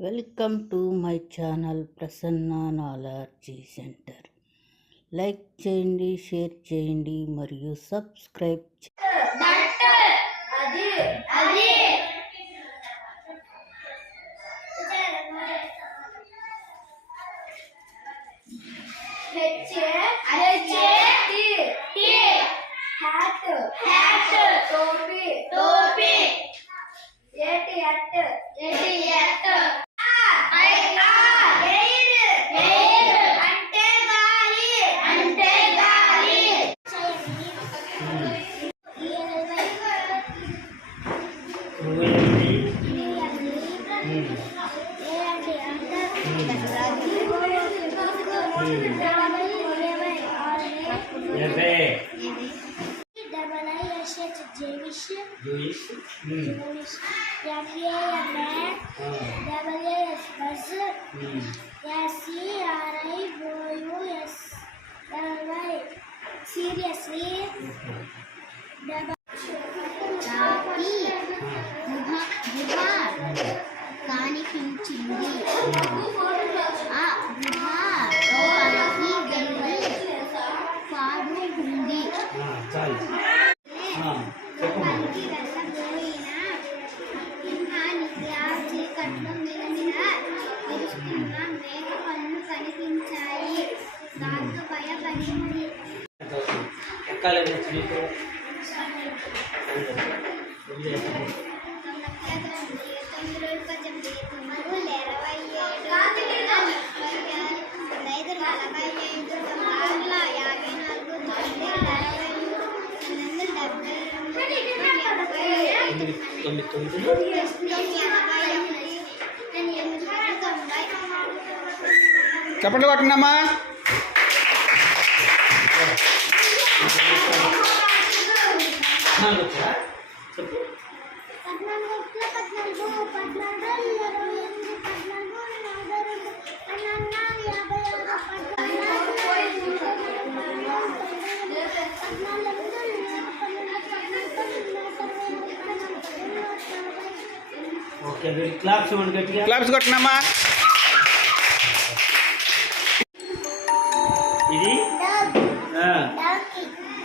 Welcome to my channel Prasanna knowledge centre like చేయండి share చేయండి మరియు సబ్స్క్రైబ్ చేయండి H L T T hot hot టోపీ టోపీ A T A Yes, E R I O U S. Double seriously చాకి గుహ గుహ కానిపించింది college నీకు చెప్పండి పట్టినమ్మా ఓకే వీళ్ళు క్లాప్స్ ఇవ్వండి గట్టిగా క్లాప్స్ కొట్టినామా ఇది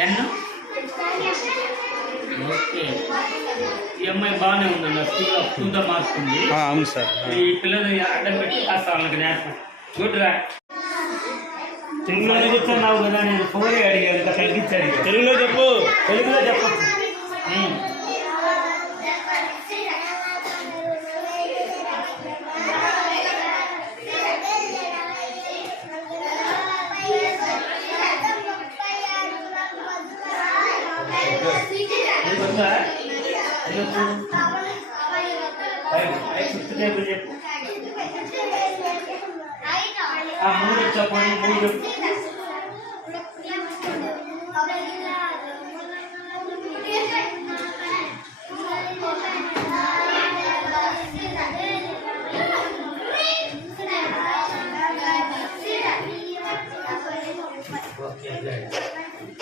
ఎన్ ఓకే ఈ బాగానే ఉందండి స్కూల్లో స్కూల్తో మార్క్స్ అవును సార్ ఈ పిల్లలు అడ్డం పెట్టి కాస్త వాళ్ళకి నేర్పం చూడరా తెలుగులో చెప్తున్నావు కదా నేను ఫోనే అడిగాను ఇంకా తగ్గించాను తెలుగులో చెప్పు తెలుగులో చెప్పచ్చు hmm. చెప్పు ఫిఫ్త్ టేబుల్ చెప్పు ఆ మూడు చెప్పండి మూడు చెప్పు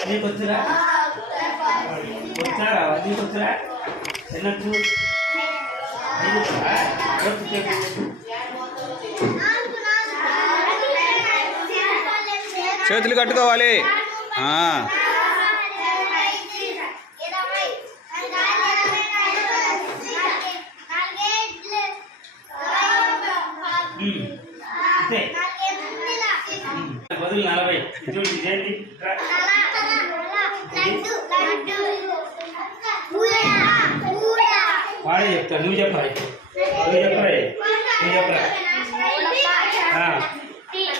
నీకు వచ్చిరా వచ్చారా నీకు వచ్చిరా చేతులు కట్టుకోవాలి బదులు પાણી એકતા નું જપરાય નું જપરાય નું જપરાય હા See?